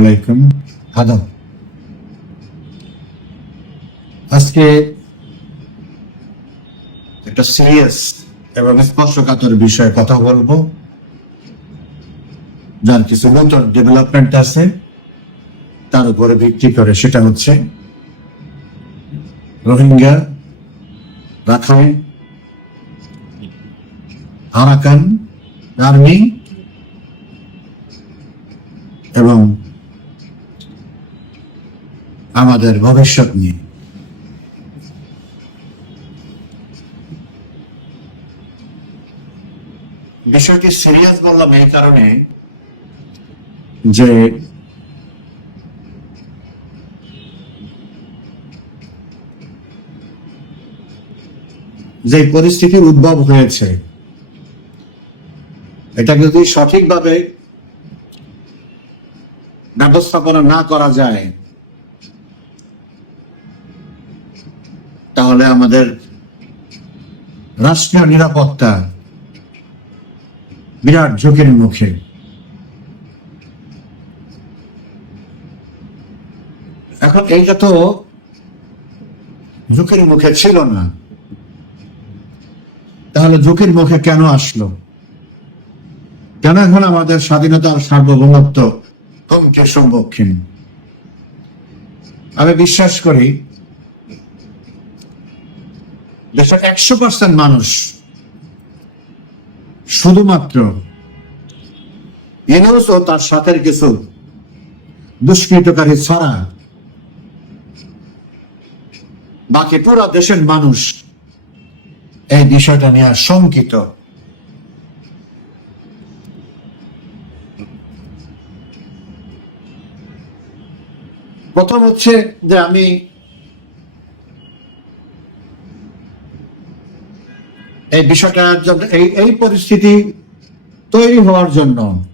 আলাইকুম আদাব আজকে একটা সিরিয়াস এবং স্পর্শকাতর বিষয়ে কথা বলব। যার কিছু নতুন ডেভেলপমেন্ট আছে, তার উপরে ভিত্তি করে সেটা হচ্ছে রোহিঙ্গা, রাখাইন, আরাকান আর্মি এবং আমাদের ভবিষ্যৎ নিয়ে। বিষয়টি সিরিয়াস বললাম এই কারণে যে যে পরিস্থিতির উদ্ভব হয়েছে, এটা যদি সঠিকভাবে ব্যবস্থাপনা না করা যায়, তাহলে আমাদের রাষ্ট্রীয় নিরাপত্তা বিরাট ঝুঁকির মুখে। এখন এইটা তো ঝুঁকির মুখে ছিল না। তাহলে ঝুঁকির মুখে কেন আসলো? কেন এখন আমাদের স্বাধীনতার সার্বভৌমত্ব হুমকির সম্মুখীন। আমি বিশ্বাস করি, দেশের একশো পার্সেন্ট মানুষ শুধুমাত্র ইনুস ও তার সাথে কিছু দুষ্কৃতকারী ছড়া বাকি পুরো দেশের মানুষ এই বিষয়টা নিয়ে শঙ্কিত প্রথম হচ্ছে যে আমি এই বিষয়টার জন্য এই এই পরিস্থিতি তৈরি হওয়ার জন্য।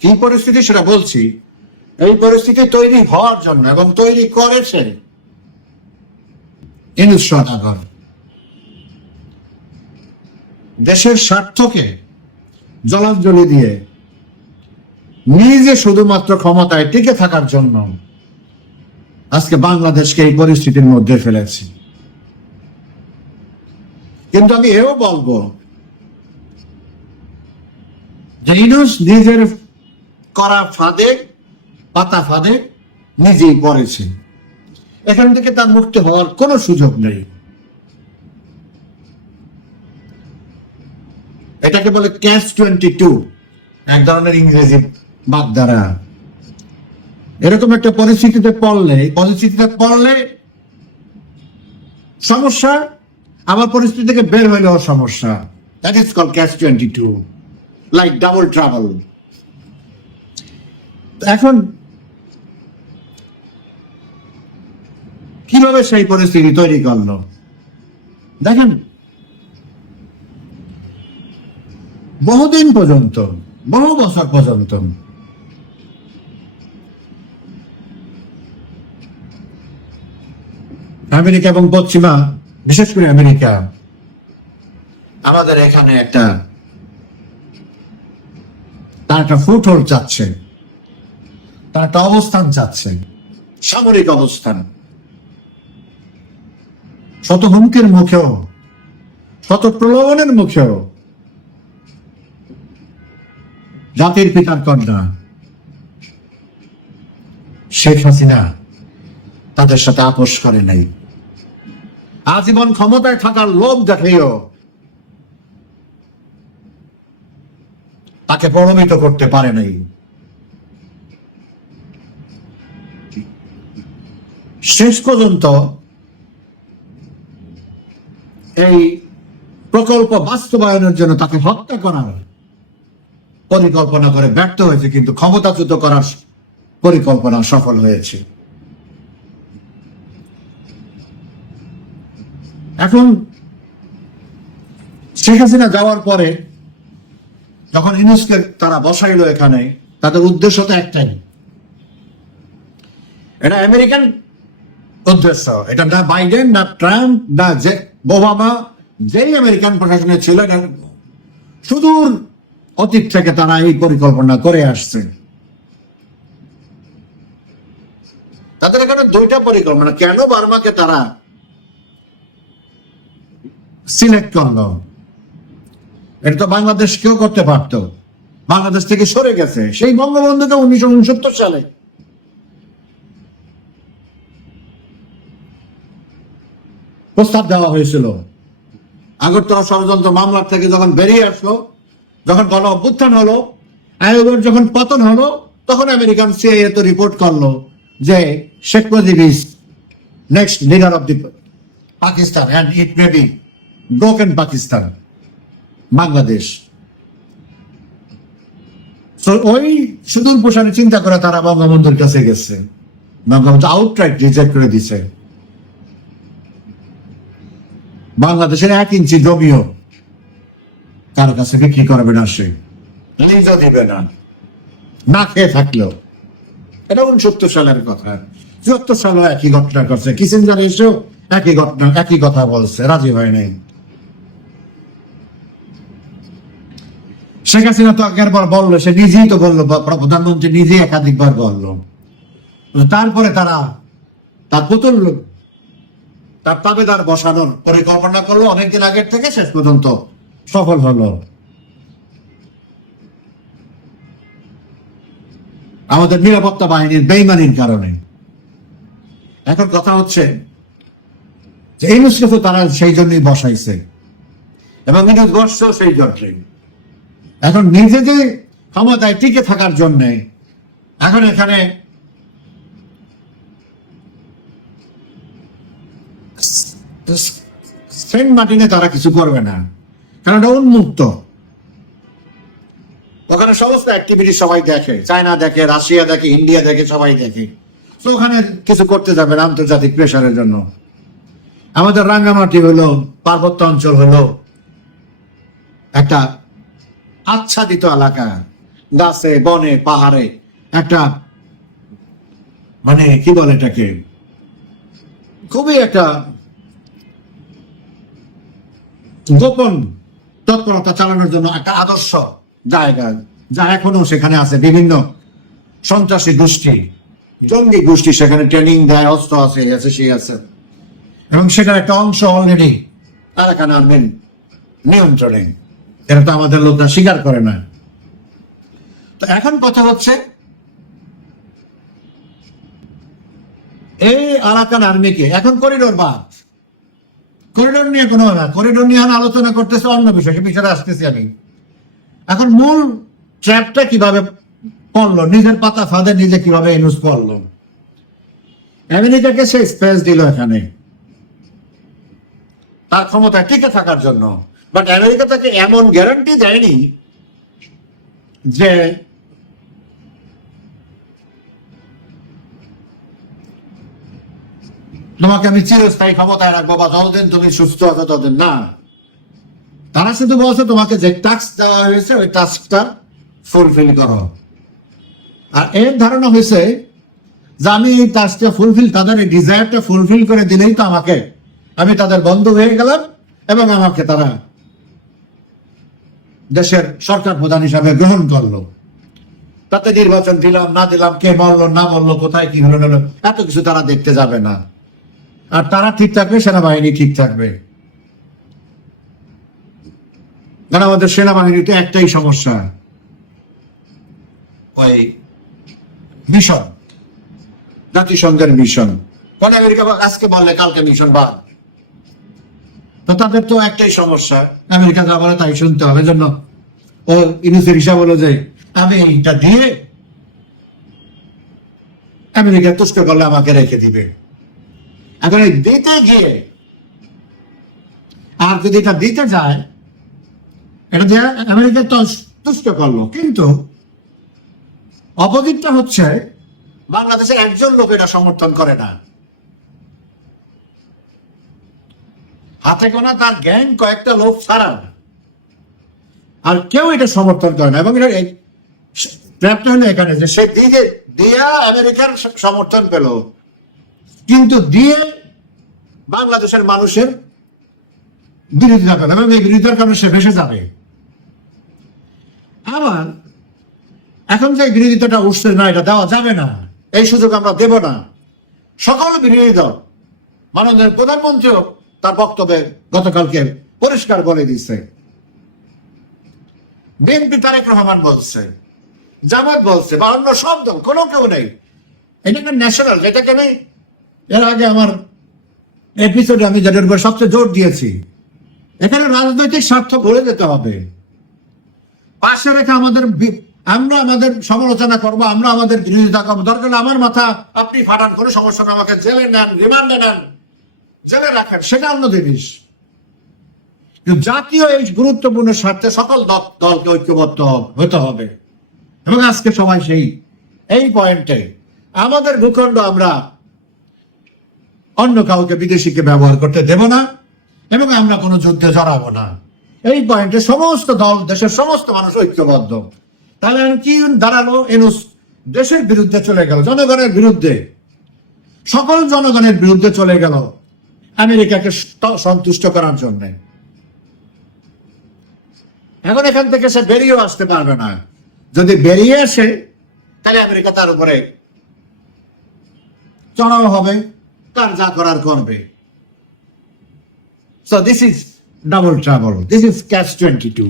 কি পরিস্থিতি সেটা বলছি। এই পরিস্থিতি তৈরি হওয়ার জন্য এবং তৈরি করেছে ইনুস দেশের স্বার্থকে জলাঞ্জলি দিয়ে নিজে শুধুমাত্র ক্ষমতায় টিকে থাকার জন্য আজকে বাংলাদেশকে এই পরিস্থিতির মধ্যে ফেলেছি। কিন্তু আমি এও বলব যে ইনুস নিজের করা ফাঁদে, পাতা ফাঁদে নিজেই পড়েছে। এখান থেকে তার মুক্ত হওয়ার কোনো সুযোগ নেই। এটাকে বলে ক্যাশ টোয়েন্টি টু এক ধরনের ইংরেজি বাগধারা। এরকম একটা পরিস্থিতিতে পড়লে পরিস্থিতিতে পড়লে সমস্যা আমার পরিস্থিতি থেকে বের হইলেও সমস্যা। That is called catch twenty two like double trouble এখন কীভাবে সেই পরিস্থিতি তৈরি করল? দেখেন, বহুদিন পর্যন্ত, বহু বছর পর্যন্ত আমেরিকা এবং পশ্চিমা, বিশেষ করে আমেরিকা। আমাদের এখানে একটা তার একটা ফুটহোল চাচ্ছে তার একটা অবস্থান চাচ্ছে সামরিক অবস্থান। শত হুমকির মুখেও, শত প্রলোভনের মুখেও জাতির পিতার কন্যা শেখ হাসিনা তাদের সাথে আপোষ করে নাই। আজীবন ক্ষমতায় থাকার লোভ দেখেও। তাকে প্রণমিত করতে পারে নাই। শেষ পর্যন্ত এই প্রকল্প বাস্তবায়নের জন্য তাকে হত্যা করার পরিকল্পনা করে ব্যর্থ হয়েছে, কিন্তু ক্ষমতাচ্যুত করার পরিকল্পনা সফল হয়েছে। এখন শেখ হাসিনা যাওয়ার পরে যখন ইউনুসকে তারা বসাইলো এখানে, তাদের উদ্দেশ্য তো একটাই। এটা আমেরিকান উদ্দেশ্য। এটা না বাইডেন, না ট্রাম্প, না যে ওবামা, যেই আমেরিকান প্রশাসনে ছিল সুদূর অতীত থেকে তারা এই পরিকল্পনা করে আসছে। তাদের এখানে দুইটা পরিকল্পনা। কেন বার্মাকে তারা সিলেক্ট করল। এটা তো বাংলাদেশ কেউ করতে পারতো। বাংলাদেশ থেকে সরে গেছে। সেই বঙ্গবন্ধুকে উনিশশো উনসত্তর সালে। প্রস্তাব দেওয়া হয়েছিল। আগরতলা ষড়যন্ত্র মামলার থেকে যখন বেরিয়ে আসলো, যখন গণ অভ্যুত্থান হলো, আয়োগের যখন পতন হলো, তখন আমেরিকান সিআইএ তো রিপোর্ট করল যে Sheikh Mujib is next leader of the Pakistan and it may be broken Pakistan Bangladesh তো ওই সুদূর প্রসারে চিন্তা করে তারা বঙ্গবন্ধুর কাছে গেছে। বঙ্গবন্ধু আউটরাইট রিজেক্ট করে দিছে। বাংলাদেশের এক ইঞ্চি জমিও কারও কাছে বিক্রি করবে না সে। লিজও দিবে না। না খেয়ে থাকলেও। এটা উনসত্তর সালের কথা। চুয়াত্তর সালে একই ঘটনা করছে কিসেঞ্জার এসেও একই ঘটনা, একই কথা বলছে। রাজি হয় নাই। শেখ হাসিনা তো একবার বলল, সে নিজেই তো বলল প্রধানমন্ত্রী নিজেই একাধিকবার বলল। তারপরে তারা, তার পুতুল তার তাবেদার বসানোর পরিকল্পনা করল, অনেকদিন আগের থেকে শেষ পর্যন্ত সফল হলো। আমাদের নিরাপত্তা বাহিনীর বেইমানির কারণে। এখন কথা হচ্ছে যে এই মুসকে তো তারা সেই জন্যই বসাইছে। এবং ইনুস বসছেও সেই জন্যই। এখন নিজেদের ক্ষমতায় টিকে থাকার জন্যে, এখন এখানে মার্টিনে তারা কিছু করবে না, কারণ এটা উন্মুক্ত। ওখানে সমস্ত অ্যাক্টিভিটি সবাই দেখে, চায়না দেখে, রাশিয়া দেখে, ইন্ডিয়া দেখে, সবাই দেখে। তো ওখানে কিছু করতে যাবে না আন্তর্জাতিক প্রেশারের জন্য। আমাদের রাঙ্গামাটি হলো, পার্বত্য অঞ্চল হলো একটা আচ্ছাদিত এলাকা, গাছে, বনে, পাহাড়ে, একটা মানে কি বলে এটাকে? খুবই একটা গোপন তৎপরতা চালানোর জন্য একটা আদর্শ জায়গা, যা এখনও সেখানে আছে বিভিন্ন সন্ত্রাসী গোষ্ঠী, জঙ্গি গোষ্ঠী সেখানে ট্রেনিং দেয়, অস্ত্র আছে আছে সেই আছে। এবং সেটার একটা অংশ অলরেডি আরাকান আর্মির নিয়ন্ত্রণে। এটা তো আমাদের লোকরা স্বীকার করে না। তো এখন কথা হচ্ছে, এই আরাকান আর্মিকে এখন করিডোর বাদ। করিডোর নিয়ে কোনো না, করিডোর নিয়ে আলোচনা করতেছে অন্য বিষয় বিষয়ে আসতেছি আমি। এখন মূল ট্র্যাপটা কীভাবে পড়ল, নিজের পাতা ফাঁদে নিজে কীভাবে ইউজ করল আমেরিকাকে সে স্পেস দিল এখানে। তার ক্ষমতা টিকে থাকার জন্য। বাট আমেরিকা তাকে এমন গ্যারান্টি দেয়নি যে তোমাকে আমি চিরস্থায়ী ক্ষমতায় রাখব বা যতদিন তুমি সুস্থ আছো ততদিন না। তারা শুধু বলছে তোমাকে যে টাস্ক দেওয়া হয়েছে, ওই টাস্কটা ফুলফিল করো। আর এর ধারণা হয়েছে যে আমি এই টাস্কটা ফুলফিল তাদের এই ডিজায়ারটা ফুলফিল করে দিলেই তো আমাকে, আমি তাদের বন্ধু হয়ে গেলাম এবং আমাকে তারা দেশের সরকার প্রধান হিসাবে গ্রহণ করল। তাতে নির্বাচন দিলাম, না দিলাম, কে মরলো না মরলো কোথায় কি হলো, না এত কিছু তারা দেখতে যাবে না। আর তারা ঠিক থাকবে, সেনাবাহিনী ঠিক থাকবে। কারণ আমাদের সেনাবাহিনীতে একটাই সমস্যা? ওই মিশন, জাতিসংঘের মিশন। কোন আমেরিকা আজকে বললে কালকে মিশন বাদ। তো তাদের তো একটাই সমস্যা, আমেরিকা যা তাই শুনতে হবে। জন্য ও ইউনিসের হিসাব হলো যে আমি এইটা দিয়ে আমেরিকা তুষ্ট করলে আমাকে রেখে দিবে। এখন এই দিতে গিয়ে আর যদি এটা দিতে যায়, এটা দিয়ে আমেরিকা তো তুষ্ট করল। কিন্তু অপোজিটটা হচ্ছে বাংলাদেশের একজন লোক এটা সমর্থন করে না। হাতে গোনা তার গ্যাং কয়েকটা লোক ছাড়া আর কেউ এটা সমর্থন করে না। এবং এটা ট্র্যাপটা হলো এখানে যে সে দিয়ে, দিয়া আমেরিকার সমর্থন পেল। কিন্তু দিয়ে বাংলাদেশের মানুষের বিরোধিতা পেল এবং এই বিরোধিতার কারণে সে ভেসে যাবে। আবার এখন যে বিরোধিতাটা উঠছে না, এটা দেওয়া যাবে না। এই সুযোগ আমরা দেব না। সকল বিরোধী দল, মাননীয় প্রধানমন্ত্রীও তার বক্তব্যে গতকালকে পরিষ্কার বলে দিচ্ছে বিএনপি তারেক রহমান বলছে, জামাত বলছে বা অন্য সব দল, কোনো কেউ নেই। এটা ন্যাশনাল এটাকে আমি এর আগে আমার এপিসোডে আমি যেটার উপর সবচেয়ে জোর দিয়েছি, এখানে রাজনৈতিক স্বার্থ ভুলে যেতে হবে। পাশে রেখে আমাদের আমরা আমাদের সমালোচনা করব, আমরা আমাদের বিরোধিতা করব। দরকার আমার মাথা আপনি ফাটান, কোনো সমস্যা আমাকে জেলে নেন, রিমান্ডে নেন। জেলে রাখেন, সেটা অন্য জিনিস। জাতীয় এই গুরুত্বপূর্ণ স্বার্থে সকল দল- দলকে ঐক্যবদ্ধ হতে হবে। এবং আজকে সবাই সেই, এই পয়েন্টে। আমাদের ভূখণ্ড আমরা অন্য কাউকে বিদেশিকে ব্যবহার করতে দেব না, এবং আমরা কোনো যুদ্ধে জড়াবো না। এই পয়েন্টে সমস্ত দল, দেশের সমস্ত মানুষ ঐক্যবদ্ধ। তাহলে কি দাঁড়াল এনুস? দেশের বিরুদ্ধে চলে গেল, জনগণের বিরুদ্ধে। সকল জনগণের বিরুদ্ধে চলে গেল। আমেরিকাকে সন্তুষ্ট করার জন্য। এখন এখান থেকে সে বেরিয়েও আসতে পারবে না। যদি বেরিয়ে আসে, তাহলে আমেরিকা তার উপরে চড়াও হবে, তার যা করার করবে। This is double trouble this is catch twenty two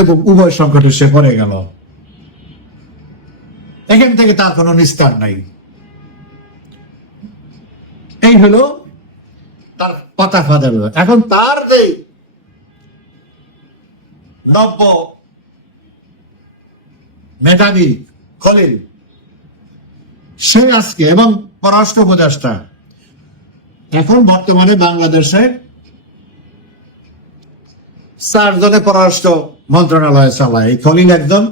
এবং উভয় সংকটে সে পড়ে গেল। এখান থেকে তার কোনো নিস্তার নাই। এই হলো তার পাতা ফাদার এখন তার যে নব্য মেধাবী খলিল, সে আজকে এবং পররাষ্ট্র উপদেষ্টা, এখন বর্তমানে বাংলাদেশে চারজনে পররাষ্ট্র মন্ত্রণালয় চালায়। এই খলিল একজন,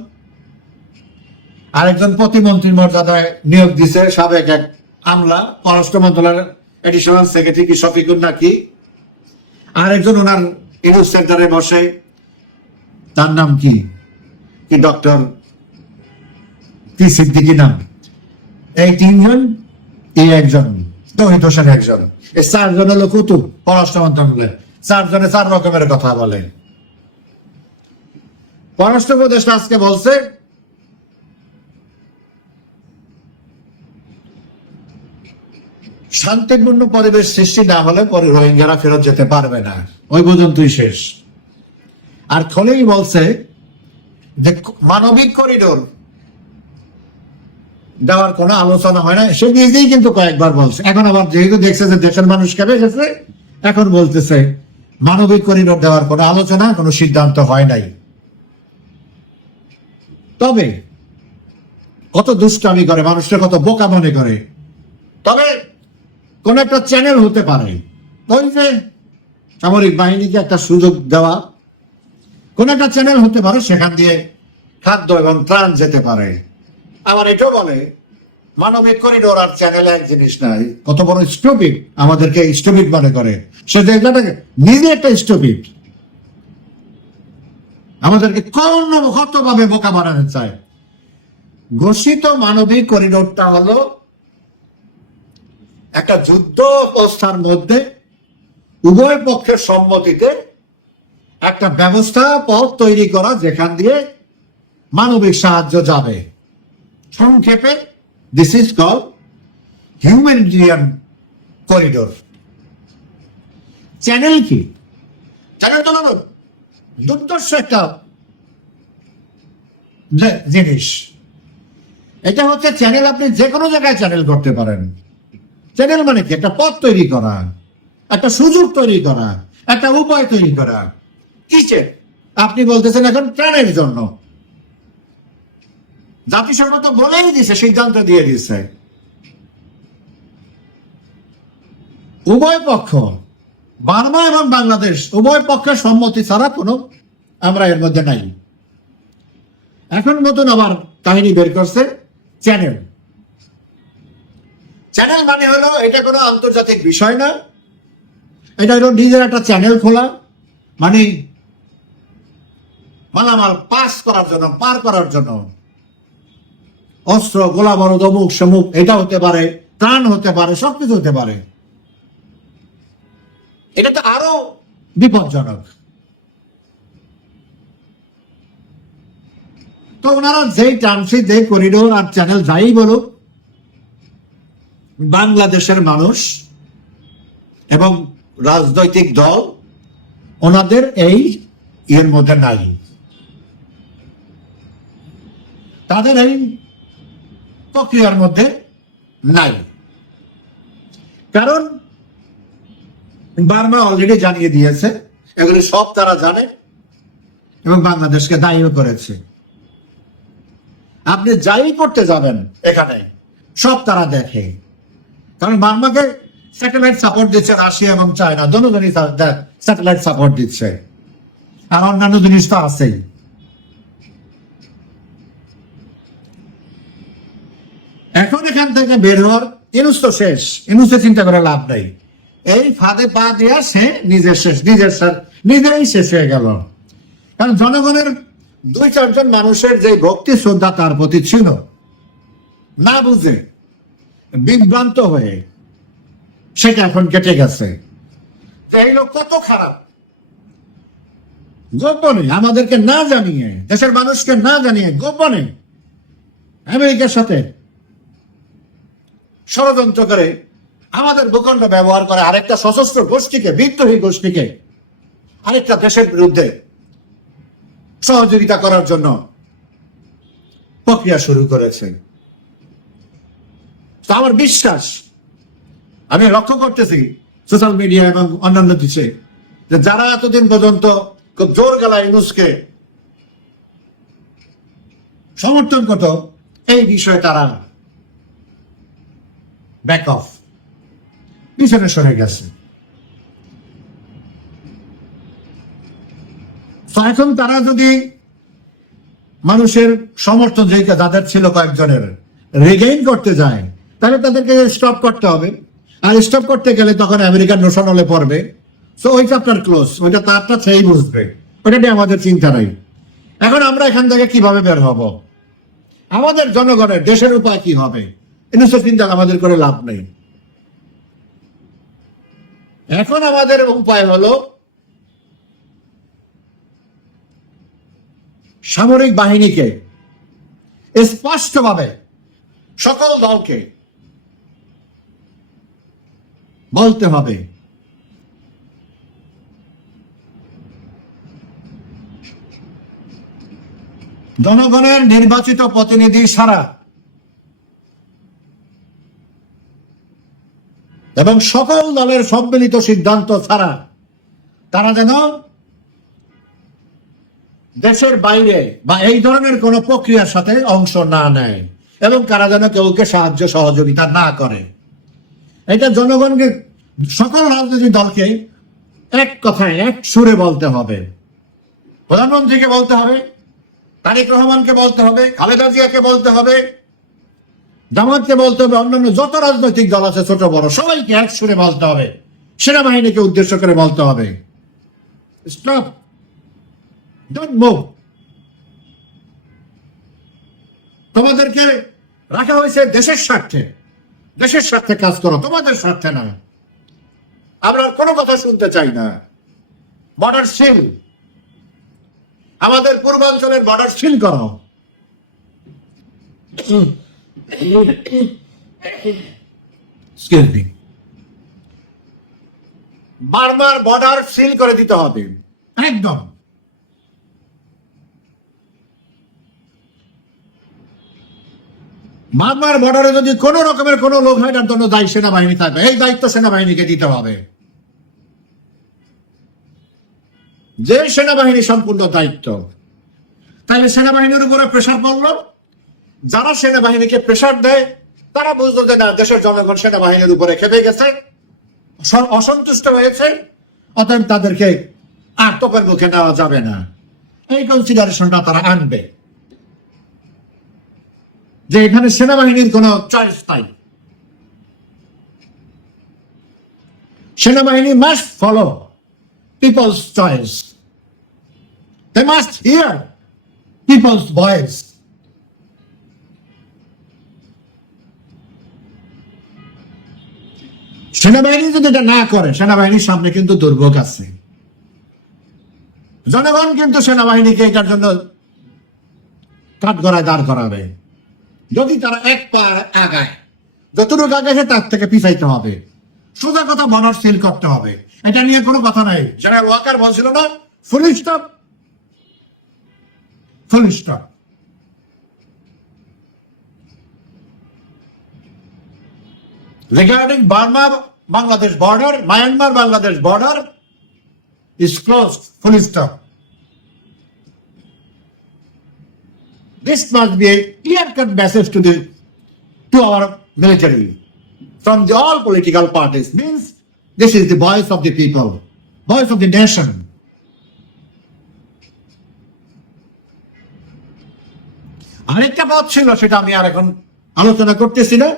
আরেকজন প্রতিমন্ত্রীর মর্যাদায় নিয়োগ দিছে সাবেক এক আমলা, পররাষ্ট্র মন্ত্রণালয়ের এডিশনাল সেক্রেটারি কি শফিকুর নাকি? আরেকজন ওনার ইউথ সেন্টারে বসে। তার নাম কি? কি ডক্টর? কি সিদ্দিকি নাম? এই তিনজন? এই একজন। তহিদ হোসেন একজন। এই চারজন হলো কুতুব পররাষ্ট্র মন্ত্রণালয় চারজনে চার রকমের কথা বলে। পররাষ্ট্র উপদেষ্টা আজকে বলছে শান্তিপূর্ণ পরিবেশ সৃষ্টি না হলে পরে রোহিঙ্গারা ফেরত যেতে পারবে না। ওই পর্যন্তই শেষ। আর খলেই বলছে যে মানবিক করিডোর দেওয়ার কোনো আলোচনা হয় না। সে নিজেই কিন্তু কয়েকবার বলছে। এখন আবার যেহেতু দেখছে যে দেশের মানুষ কেটে গেছে, এখন বলতেছে মানবিক করিডোর দেওয়ার কোনো আলোচনা, কোনো সিদ্ধান্ত হয় নাই। তবে কত দুষ্টামি করে মানুষটা কত বোকা মনে করে। তবে কোন একটা চ্যানেল হতে পারে। ওই যে সামরিক বাহিনীকে একটা সুযোগ দেওয়া, কোন একটা চ্যানেল হতে পারে, সেখান দিয়ে খাদ্য এবং ত্রাণ যেতে পারে। আবার এটাও বলে, মানবিক করিডোর আর চ্যানেল এক জিনিস নাই, কত বড় স্টপিড আমাদেরকে স্টপিড মনে করে। সে জায়গাটাকে নিজে একটা স্টপিড আমাদেরকে কোন কত ভাবে বোকা বানাতে চায়। ঘোষিত মানবিক করিডোরটা হলো একটা যুদ্ধ অবস্থার মধ্যে উভয় পক্ষের সম্মতিতে একটা ব্যবস্থা পথ তৈরি করা যেখান দিয়ে মানবিক সাহায্য যাবে। সংক্ষেপে this is called humanitarian corridor channel কি? চ্যানেল তো দুর্দর্শ একটা জিনিস। এটা হচ্ছে চ্যানেল আপনি যে কোনো জায়গায় চ্যানেল করতে পারেন। চ্যানেল মানে কি? একটা পথ তৈরি করা, একটা সুযোগ তৈরি করা, একটা উপায় তৈরি করা। কিসের আপনি বলতেছেন এখন ত্রাণের জন্য। জাতিসংঘ তো বলেই দিছে, সিদ্ধান্ত দিয়ে দিছে। উভয় পক্ষ, বার্মা এবং বাংলাদেশ, উভয় পক্ষের সম্মতি ছাড়া কোনো আমরা এর মধ্যে নাই। এখন নতুন আবার কাহিনী বের করছে চ্যানেল। চ্যানেল মানে হলো, এটা কোনো আন্তর্জাতিক বিষয় না। এটা হলো নিজের একটা চ্যানেল খোলা মানে মালামাল পাস করার জন্য, পার করার জন্য। অস্ত্র, গোলা বারুদ, অমুক সমুক, এটা হতে পারে, ত্রাণ হতে পারে, সবকিছু হতে পারে। এটা তো আরও বিপজ্জনক। তো ওনারা যেই ট্রানসিট দেয় করিডোর আর চ্যানেল যাই বলুক বাংলাদেশের মানুষ এবং রাজনৈতিক দল ওনাদের এই ইয়ের মধ্যে নাই। তাদের এই প্রক্রিয়ার মধ্যে নাই। কারণ বার্মা অলরেডি জানিয়ে দিয়েছে, এগুলি সব তারা জানে এবং বাংলাদেশকে দায়ীও করেছে। আপনি যাই করতে যাবেন এখানে, সব তারা দেখে। কারণ বার্মাকে স্যাটেলাইট সাপোর্ট দিচ্ছে রাশিয়া এবং চায়না। দুজনই স্যাটেলাইট সাপোর্ট দিচ্ছে। আর অন্যান্য জিনিস তো আছেই। এখন এখান থেকে বের হওয়ার ইনুস তো শেষ। ইনুসে চিন্তা করে লাভ নেই। এই ফাঁদে পা দিয়া সে নিজের শেষ নিজের নিজেই শেষ হয়ে গেল। কারণ জনগণের দুই চারজন মানুষের যে ভক্তি শ্রদ্ধা তার প্রতি ছিল। না বুঝে। বিভ্রান্ত হয়ে সেটা এখন কেটে গেছে। যে এই লোক কত খারাপ? গোপনে আমাদেরকে না জানিয়ে, দেশের মানুষকে না জানিয়ে গোপনে আমেরিকার সাথে ষড়যন্ত্র করে আমাদের ভূখণ্ড ব্যবহার করে আরেকটা সশস্ত্র গোষ্ঠীকে, বিদ্রোহী গোষ্ঠীকে আরেকটা দেশের বিরুদ্ধে সহযোগিতা করার জন্য প্রক্রিয়া শুরু করেছে। তো আমার বিশ্বাস, আমি লক্ষ্য করতেছি সোশ্যাল মিডিয়া এবং অন্যান্য দিকে যে যারা এতদিন পর্যন্ত খুব জোর গলা ইউনুসকে সমর্থন করত, এই বিষয়ে তারা ব্যাক অফ পিছনে সরে গেছে। এখন তারা যদি মানুষের সমর্থন যেটা যাদের ছিল কয়েকজনের রিগেইন করতে যায় তাহলে তাদেরকে স্টপ করতে হবে। আর স্টপ করতে গেলে তখন আমেরিকার নোশন হলে পড়বে। সো ওই চ্যাপ্টার ক্লোজ ওইটা তারটা সেই বুঝবে। ওটা নিয়ে আমাদের চিন্তা নাই। এখন আমরা এখান থেকে কীভাবে বের হব? আমাদের জনগণের দেশের উপায় কি হবে? এনএসএ চিন্তা আমাদের করে লাভ নেই। এখন আমাদের উপায় হলো সামরিক বাহিনীকে স্পষ্টভাবে সকল দলকে বলতে হবে। জনগণের নির্বাচিত প্রতিনিধি ছাড়া এবং সকল দলের সম্মিলিত সিদ্ধান্ত ছাড়া তারা যেন দেশের বাইরে বা এই ধরনের কোন প্রক্রিয়ার সাথে অংশ না নেয় এবং তারা যেন কেউকে সাহায্য সহযোগিতা না করে। এটা জনগণকে সকল রাজনৈতিক দলকে এক কথায়, এক সুরে বলতে হবে। প্রধানমন্ত্রীকে বলতে হবে, তারেক রহমানকে বলতে হবে, খালেদা জিয়াকে বলতে হবে, জামাতকে বলতে হবে, অন্যান্য যত রাজনৈতিক দল আছে, ছোট বড়, সবাইকে এক সুরে বলতে হবে। সেনাবাহিনীকে উদ্দেশ্য করে বলতে হবে। স্টপ ডোন্ট মুভ তোমাদেরকে রাখা হয়েছে দেশের স্বার্থে। দেশের স্বার্থে কাজ করো, তোমাদের স্বার্থে না। আমরা কোনো কথা শুনতে চাই না। বর্ডার সিল আমাদের পূর্বাঞ্চলের বর্ডার সিল করো। বারবার বর্ডার সিল করে দিতে হবে। একদম। মারমার বর্ডারে যদি কোনো রকমের কোনো লোক হয়, তার জন্য দায়ী সেনাবাহিনী থাকবে। এই দায়িত্ব সেনাবাহিনীকে দিতে হবে। যে সেনাবাহিনী সম্পূর্ণ দায়িত্ব তাহলে সেনাবাহিনীর উপরে প্রেশার পড়ল। যারা সেনাবাহিনীকে প্রেশার দেয়, তারা বুঝলো যে না, দেশের জনগণ সেনাবাহিনীর উপরে খেপে গেছে অসন্তুষ্ট হয়েছে, অতএব তাদেরকে আর তোপের মুখে নেওয়া যাবে না। এই কনসিডারেশনটা তারা আনবে। যে এখানে সেনাবাহিনীর কোন চয়েস নাই। সেনাবাহিনী must follow people's choice they must hear people's voice সেনাবাহিনী যদি এটা না করে, সেনাবাহিনীর সামনে কিন্তু দুর্ভোগ আছে। জনগণ কিন্তু সেনাবাহিনীকে এটার জন্য কাঠগড়ায় দাঁড় করাবে। যদি তারা এক পা আগায় যতটুকু আগায় তার থেকে পিছাইতে হবে। সোজা কথা বর্ডার সিল করতে হবে। এটা নিয়ে কোনো কথা নাই। জেনারেল ওয়াকার বলছিল না full stop full stop. Regarding Burma Bangladesh border, Myanmar Bangladesh border is closed. This must be a clear-cut message to the to our military from the all political parties. Means this is the voice of the people, voice of the nation. আরেকটা পথ ছিল সেটা আমি আর এখন আলোচনা করতেছি না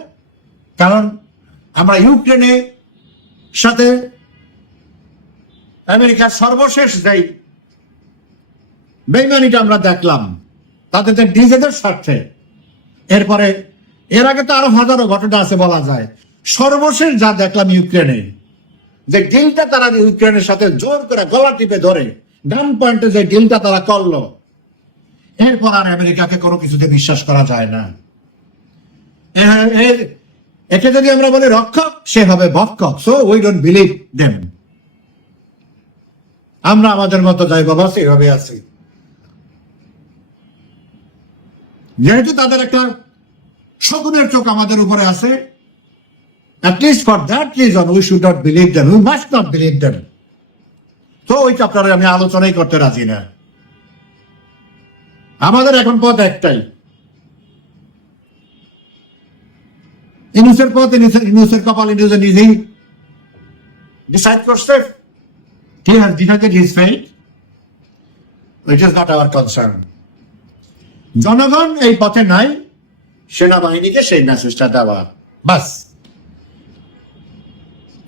কারণ আমরা ইউক্রেনের সাথে আমেরিকার সর্বশেষ যেই বেইমানিটা আমরা দেখলাম তাদের নিজেদের স্বার্থে। এরপরে, এর আগে তো আরও হাজারো ঘটনা আছে বলা যায়। সর্বশেষ যা দেখলাম ইউক্রেনে, যে ডিলটা তারা ইউক্রেনের সাথে জোর করে গলা টিপে ধরে, ডান পয়েন্টে যে ডিলটা তারা করল, এরপর আর আমেরিকাকে কোনো কিছুতে বিশ্বাস করা যায় না। একে যদি আমরা বলি রক্ষক, সে হবে ভক্ষক। So we don't believe them আমরা আমাদের মতো যাই বাবা সেইভাবে আছি। যেহেতু তাদের একটা শকুনের চোখ আমাদের উপরে আছে at least for that reason we should not must not believe তো ওই চাপটারে আমি আলোচনাই করতে রাজি না। আমাদের এখন পথ একটাই। পথ, ইনুসের ইনুসের কপাল ইনুসের নিজেই ডিসাইড করছে। হি হ্যাজ ডিসাইডেড হিজ জনগণ এই পথে নাই, সেনাবাহিনীকে সেই মেসেজটা দেওয়া। বাস।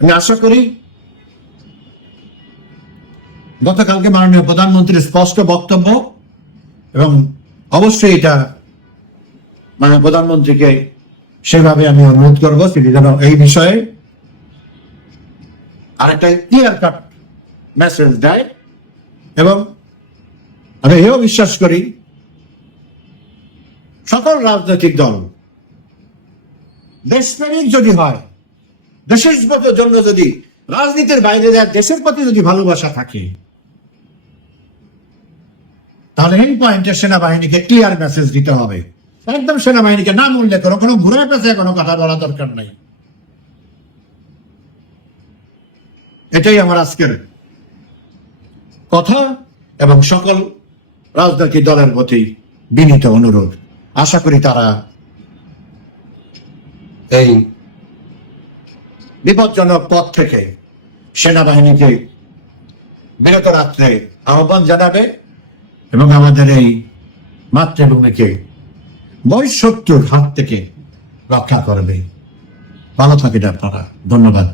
আমি আশা করি গতকালকে মাননীয় প্রধানমন্ত্রীর স্পষ্ট বক্তব্য এবং অবশ্যই এটা মাননীয় প্রধানমন্ত্রীকে সেভাবে আমি অনুরোধ করব, তিনি যেন এই বিষয়ে আরেকটা ক্লিয়ার কাট মেসেজ দেয়। এবং আমি এও বিশ্বাস করি সকল রাজনৈতিক দল দেশপ্রেমিক যদি হয়, দেশের জন্য যদি, রাজনীতির বাইরে যায়, দেশের প্রতি যদি ভালোবাসা থাকে, তাহলে এই পয়েন্টে সেনাবাহিনীকে ক্লিয়ার মেসেজ দিতে হবে। একদম সেনাবাহিনীকে নাম উল্লেখ করো কোনো ঘুরে পেছে কোনো কথা বলা দরকার নাই। এটাই আমার আজকের কথা এবং সকল রাজনৈতিক দলের প্রতি বিনীত অনুরোধ। আশা করি তারা এই বিপজ্জনক পথ থেকে সেনাবাহিনীকে বিরত রাখতে আহ্বান জানাবে এবং আমাদের এই মাতৃভূমিকে বয়স শত্রুর হাত থেকে রক্ষা করবে। ভালো থাকেন আপনারা। ধন্যবাদ।